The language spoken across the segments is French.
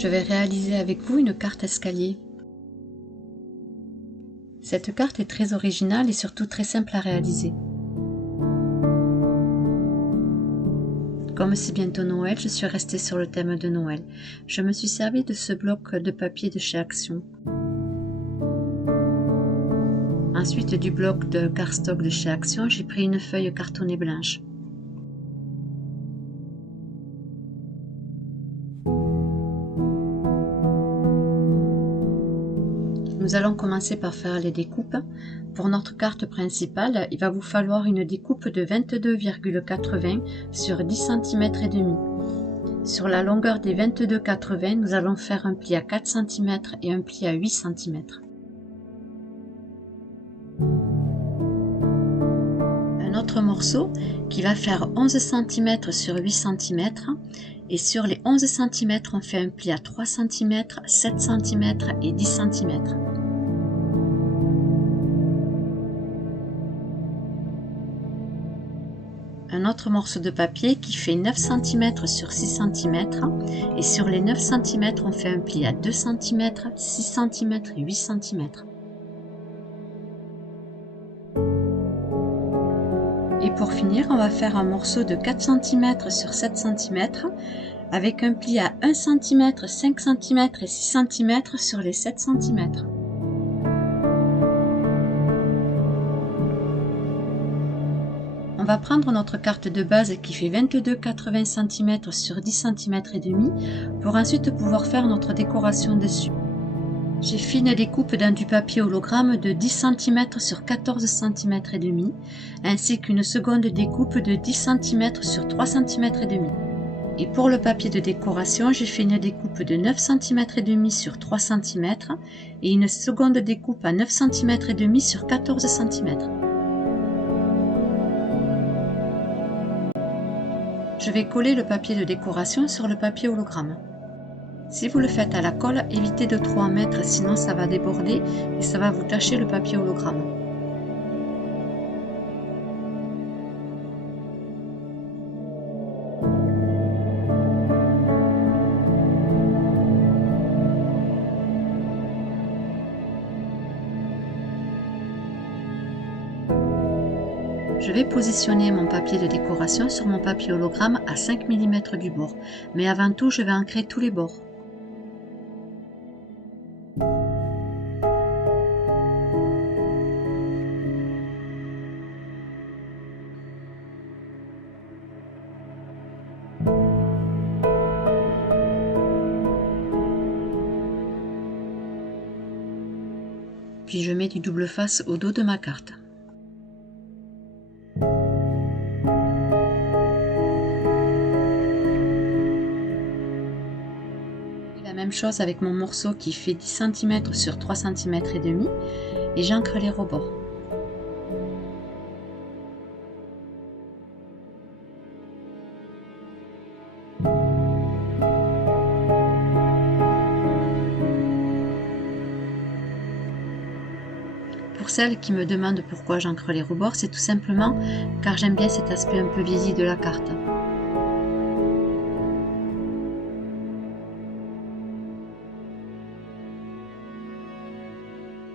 Je vais réaliser avec vous une carte escalier. Cette carte est très originale et surtout très simple à réaliser. Comme c'est bientôt Noël, je suis restée sur le thème de Noël. Je me suis servi de ce bloc de papier de chez Action. Ensuite, du bloc de cardstock de chez Action, j'ai pris une feuille cartonnée blanche. Nous allons commencer par faire les découpes. Pour notre carte principale, il va vous falloir une découpe de 22,80 sur 10 cm et demi. Sur la longueur des 22,80, nous allons faire un pli à 4 cm et un pli à 8 cm. Un autre morceau qui va faire 11 cm sur 8 cm, et sur les 11 cm, on fait un pli à 3 cm, 7 cm et 10 cm. Un autre morceau de papier qui fait 9 cm sur 6 cm, et sur les 9 cm, on fait un pli à 2 cm, 6 cm et 8 cm. Et pour finir, on va faire un morceau de 4 cm sur 7 cm avec un pli à 1 cm, 5 cm et 6 cm sur les 7 cm. On va prendre notre carte de base qui fait 22,80 cm sur 10 cm et demi pour ensuite pouvoir faire notre décoration dessus. J'ai fait une découpe dans du papier hologramme de 10 cm sur 14 cm et demi, ainsi qu'une seconde découpe de 10 cm sur 3 cm et demi. Et pour le papier de décoration, j'ai fait une découpe de 9 cm et demi sur 3 cm et une seconde découpe à 9 cm et demi sur 14 cm. Je vais coller le papier de décoration sur le papier hologramme. Si vous le faites à la colle, évitez de trop en mettre, sinon ça va déborder et ça va vous tacher le papier hologramme. Je vais positionner mon papier de décoration sur mon papier hologramme à 5 mm du bord, mais avant tout je vais ancrer tous les bords. Puis je mets du double face au dos de ma carte. La même chose avec mon morceau qui fait 10 cm sur 3 cm et demi et j'ancre les rebords. Pour celles qui me demandent pourquoi j'ancre les rebords, c'est tout simplement car j'aime bien cet aspect un peu vieilli de la carte.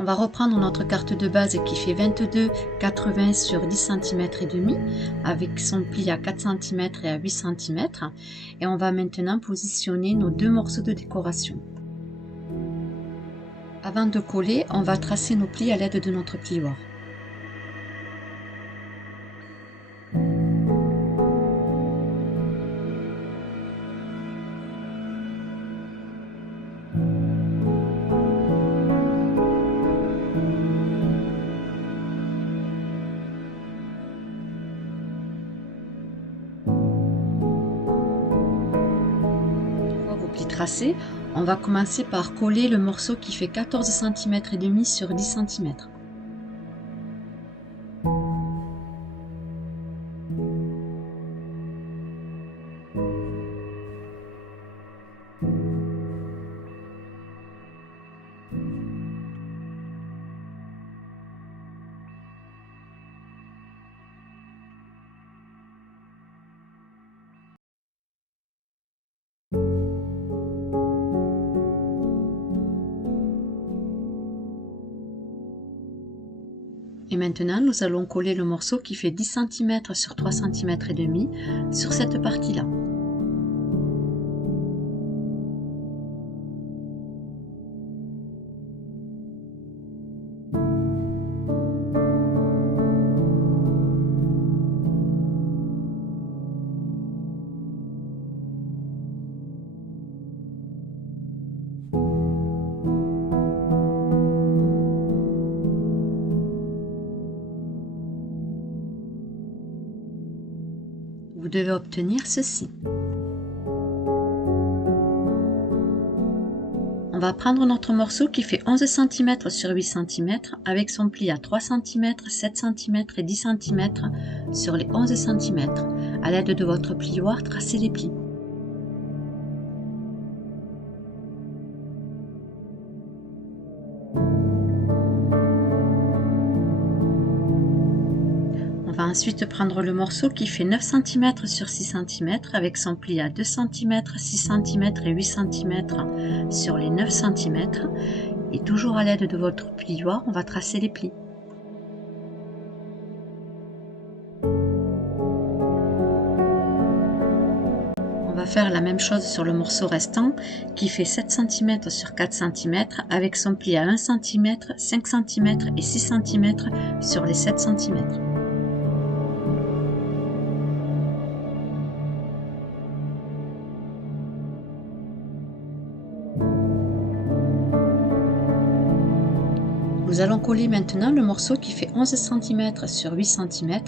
On va reprendre notre carte de base qui fait 22,80 sur 10 cm et demi avec son pli à 4 cm et à 8 cm et on va maintenant positionner nos deux morceaux de décoration. Avant de coller, on va tracer nos plis à l'aide de notre plioir. Vos plis tracés, on va commencer par coller le morceau qui fait 14 cm et demi sur 10 cm. maintenant, nous allons coller le morceau qui fait 10 cm sur 3 cm et demi sur cette partie-là. Vous devez obtenir ceci. On va prendre notre morceau qui fait 11 cm sur 8 cm avec son pli à 3 cm, 7 cm et 10 cm sur les 11 cm. À l'aide de votre plioir, tracez les plis. On va ensuite prendre le morceau qui fait 9 cm sur 6 cm avec son pli à 2 cm, 6 cm et 8 cm sur les 9 cm. Et toujours à l'aide de votre plioir, on va tracer les plis. On va faire la même chose sur le morceau restant qui fait 7 cm sur 4 cm avec son pli à 1 cm, 5 cm et 6 cm sur les 7 cm. Nous allons coller maintenant le morceau qui fait 11 cm sur 8 cm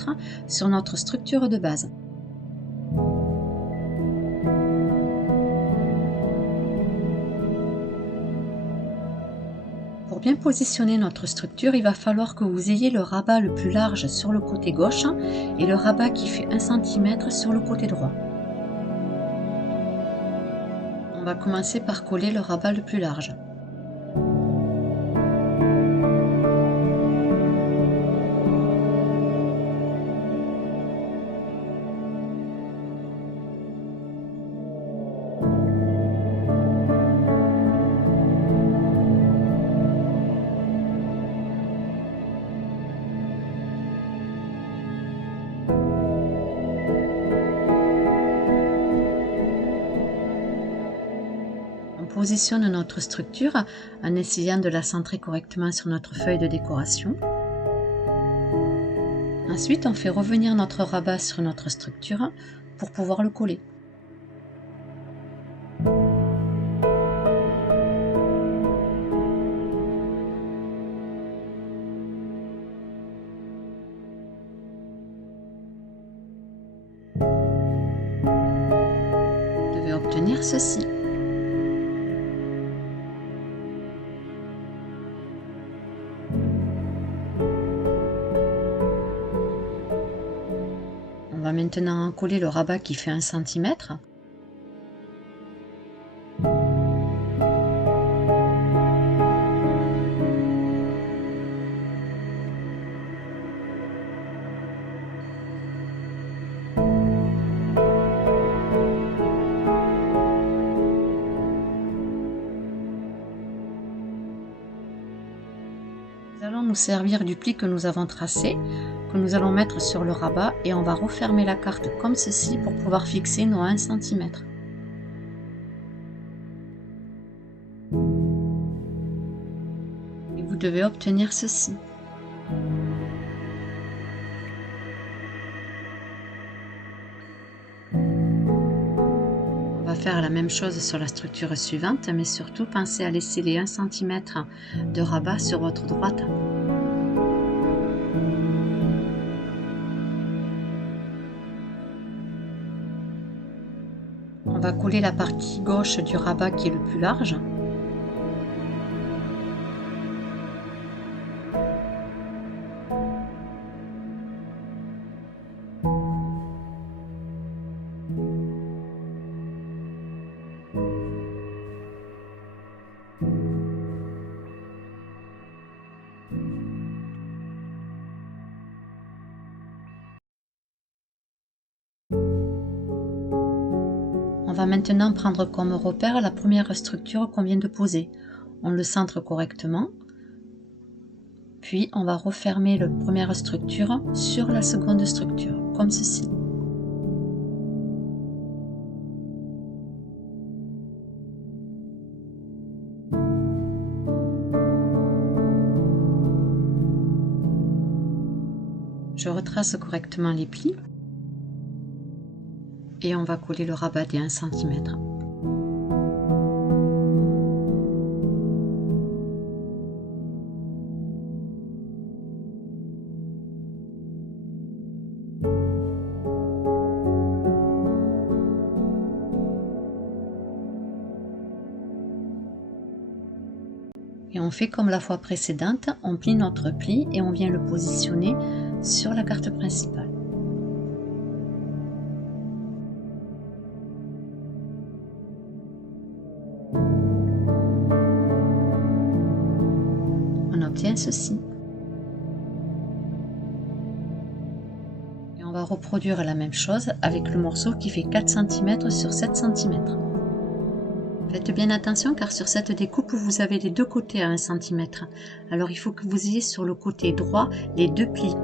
sur notre structure de base. Pour bien positionner notre structure, il va falloir que vous ayez le rabat le plus large sur le côté gauche et le rabat qui fait 1 cm sur le côté droit. On va commencer par coller le rabat le plus large. On positionne notre structure en essayant de la centrer correctement sur notre feuille de décoration. Ensuite, on fait revenir notre rabat sur notre structure pour pouvoir le coller. Vous devez obtenir ceci. On va maintenant coller le rabat qui fait 1 cm. Nous allons nous servir du pli que nous avons tracé, que nous allons mettre sur le rabat et on va refermer la carte comme ceci pour pouvoir fixer nos 1 cm. Et vous devez obtenir ceci. On va faire la même chose sur la structure suivante, mais surtout pensez à laisser les 1 cm de rabat sur votre droite. On va coller la partie gauche du rabat qui est le plus large. On va maintenant prendre comme repère la première structure qu'on vient de poser. On le centre correctement. Puis on va refermer la première structure sur la seconde structure, comme ceci. Je retrace correctement les plis et on va coller le rabat des 1 cm. Et on fait comme la fois précédente, on plie notre pli et on vient le positionner sur la carte principale. On obtient ceci. Et on va reproduire la même chose avec le morceau qui fait 4 cm sur 7 cm. Faites bien attention car sur cette découpe vous avez les deux côtés à 1 cm. Alors il faut que vous ayez sur le côté droit les deux plis.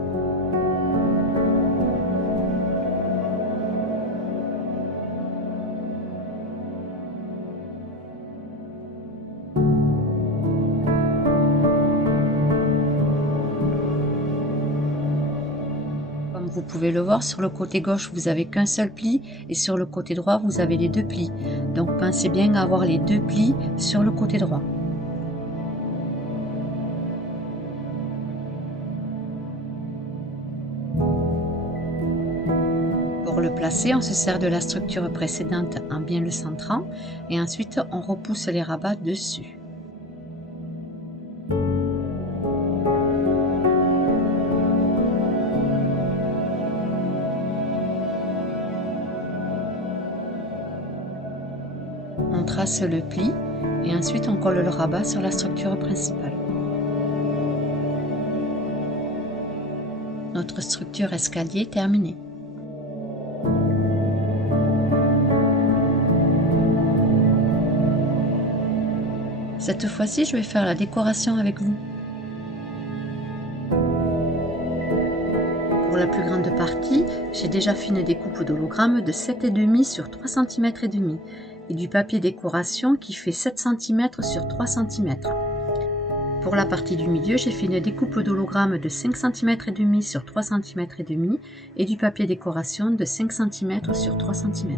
Comme vous pouvez le voir, sur le côté gauche vous avez qu'un seul pli et sur le côté droit vous avez les deux plis. Donc pensez bien à avoir les deux plis sur le côté droit. Pour le placer, on se sert de la structure précédente en bien le centrant et ensuite on repousse les rabats dessus. On trace le pli et ensuite on colle le rabat sur la structure principale. Notre structure escalier est terminée. Cette fois-ci, je vais faire la décoration avec vous. Pour la plus grande partie, j'ai déjà fait une découpe d'hologramme de 7,5 sur 3 cm et demi et du papier décoration qui fait 7 cm sur 3 cm. Pour la partie du milieu, j'ai fait une découpe d'hologramme de 5 cm et demi sur 3 cm et demi et du papier décoration de 5 cm sur 3 cm.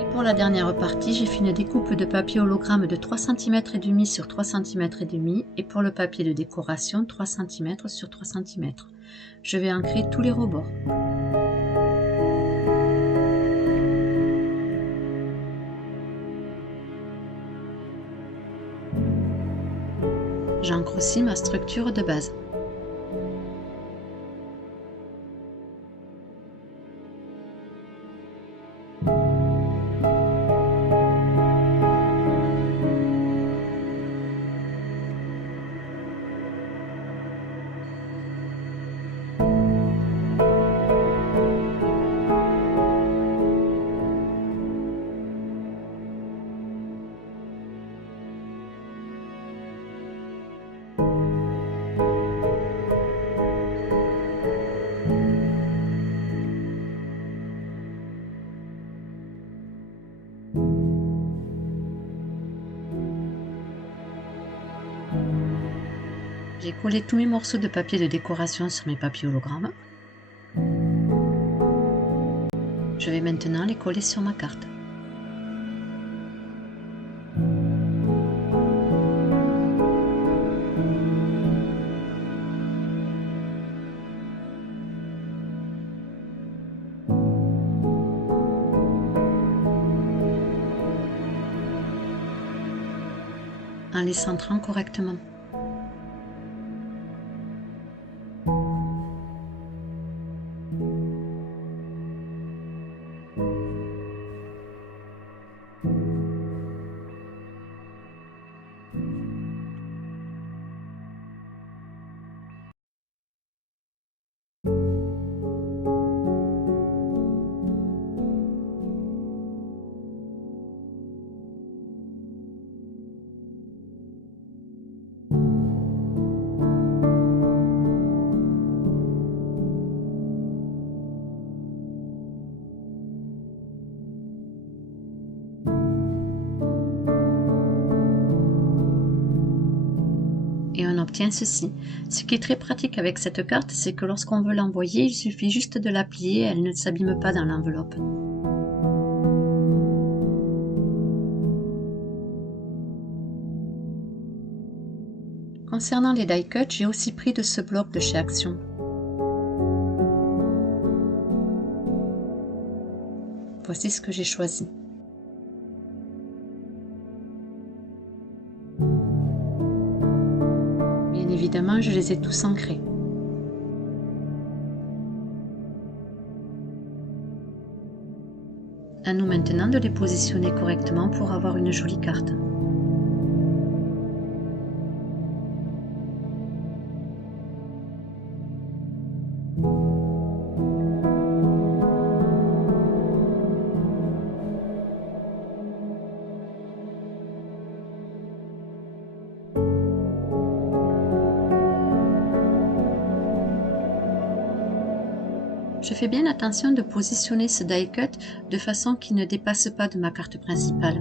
Et pour la dernière partie, j'ai fait une découpe de papier hologramme de 3 cm et demi sur 3 cm et demi et pour le papier de décoration 3 cm sur 3 cm. Je vais ancrer tous les rebords. J'ancre aussi ma structure de base. J'ai collé tous mes morceaux de papier de décoration sur mes papiers hologrammes. Je vais maintenant les coller sur ma carte. En les centrant correctement. obtient ceci. Ce qui est très pratique avec cette carte, c'est que lorsqu'on veut l'envoyer, il suffit juste de la plier, elle ne s'abîme pas dans l'enveloppe. Concernant les die cuts, j'ai aussi pris de ce bloc de chez Action. Voici ce que j'ai choisi. Bien évidemment, je les ai tous ancrés. À nous maintenant de les positionner correctement pour avoir une jolie carte. Je fais bien attention de positionner ce die cut de façon qu'il ne dépasse pas de ma carte principale.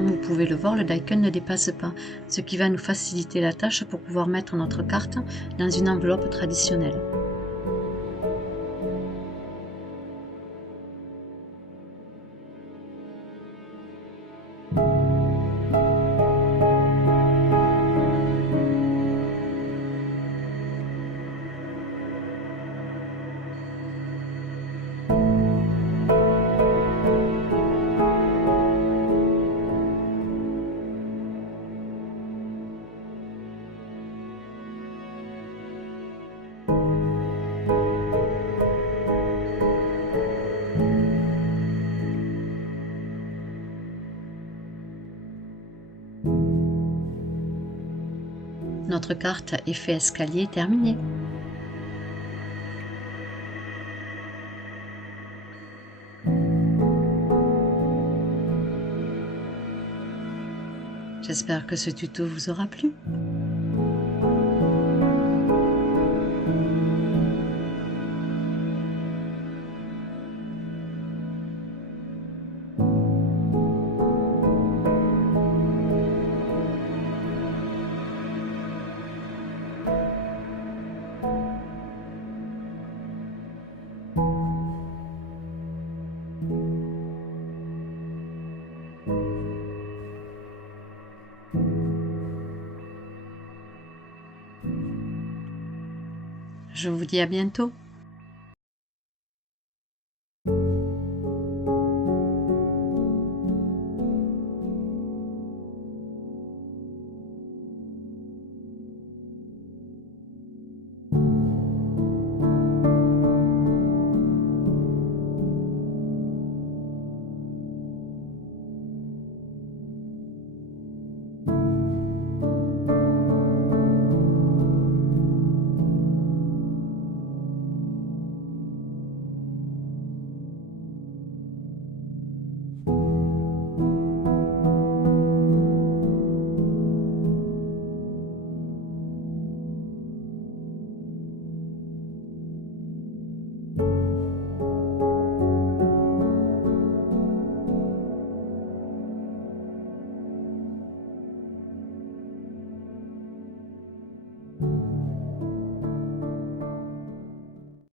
Vous pouvez le voir, le die cut ne dépasse pas, ce qui va nous faciliter la tâche pour pouvoir mettre notre carte dans une enveloppe traditionnelle. Notre carte effet escalier est terminée. J'espère que ce tuto vous aura plu. Je vous dis à bientôt.